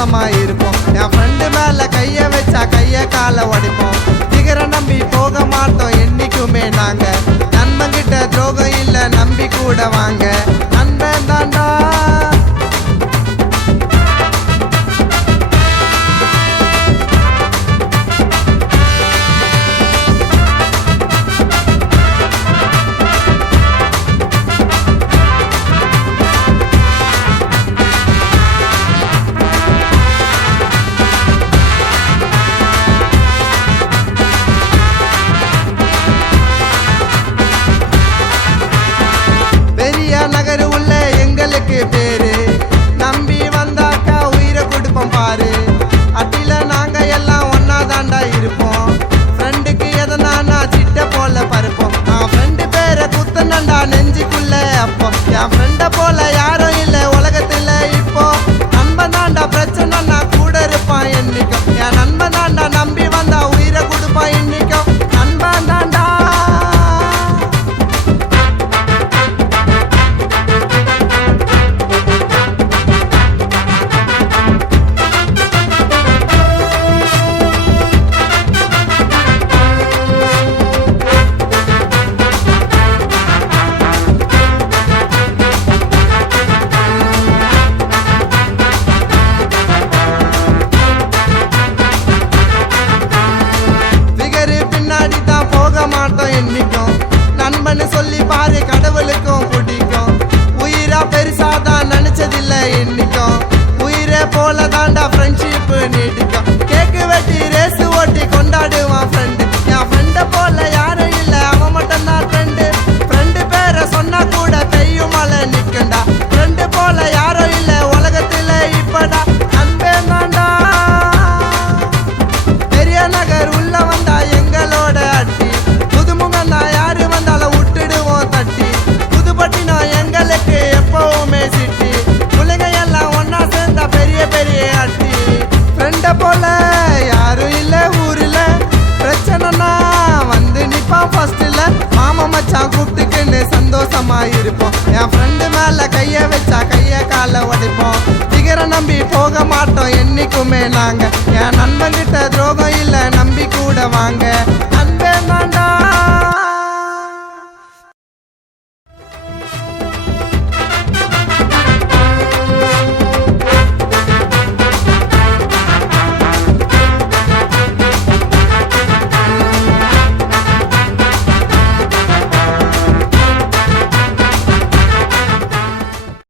சந்தோஷமா இருப்போம். என் ஃப்ரெண்டு மேல கைய வச்சா கைய கால உடைப்போம். திகர நம்பி போக மாட்டோம் என்னைக்குமே நாங்க. நண்பங்கிட்ட துரோகம் இல்ல நம்பி கூட வாங்க. நண்பன் தாண்டா நகர் உள்ள எங்களுக்கு பேரு. நம்பி வந்தாக்கா உயிரை கொடுப்போம் பாரு. அட்டில நாங்க எல்லாம் ஒன்னா தாண்டா இருப்போம். ஃப்ரெண்டுக்கு எதனா சிட்ட போல பருப்போம். ஃப்ரெண்டு பேரை குத்தனண்டா நெஞ்சுக்குள்ள. அப்போ என் ஃப்ரெண்ட போல யாரும் இல்ல உலகத்துல இப்போ. நண்பன் தாண்டா பிரச்சனை நான் கூட இருப்பான் என்னைக்கும். என் நண்பன் தாண்டா நம்பி வந்தா உயிரை கொடுப்பான் என்னைக்கும். நண்பன் தாண்டா மாட்டோம் என்னைக்கும். நண்பன்னு சொல்லி பாரு கடவுளுக்கும் பிடிக்கும். உயிரா பெருசாதான் நினைச்சதில்ல என்னைக்கும். உயிரே போல தாண்டா ஃப்ரெண்ட்ஷிப் நீடிக்கும். கேக்கு வெட்டி ரேசு ஓட்டி கொண்டாடுவான் ஃப்ரெண்டு. என் ஃப்ரெண்ட போல யாரும் இல்ல அவன் மட்டும் தான் ஃப்ரெண்டு. ஃப்ரெண்டு பேரை சொன்னா கூட பெய்யும் மழை நிக்கண்டா. ஃப்ரெண்டு போல யாரும் இல்ல உலகத்துல இப்படா. அன்பே தாண்டா பெரிய நகர் உள்ள வந்தா எங்களோட அட்டி. யாரு வந்தாலும் விட்டுடுவோம் தட்டி. புதுப்பட்டினா எங்களுக்கு எப்பவுமே சிட்டி. பிள்ளைங்க எல்லாம் ஒன்னா சேர்ந்தா பெரிய பெரிய அட்டி. ஃப்ரெண்ட போல யாரும் இல்ல ஊருல. பிரச்சனைனா வந்து நிப்பான் ஃபர்ஸ்ட்ல. மாமா மச்சான் கூப்பிட்டுக்குன்னு சந்தோஷமா இருப்போம். என் ஃப்ரெண்டு மேல கைய வச்சா கைய கால உடைப்போம். திகர நம்பி போக மாட்டோம் என்னைக்குமே நாங்க. என் நண்பங்கிட்ட துரோகம் இல்ல நம்பி கூட வாங்க. அன்பே தாண்டா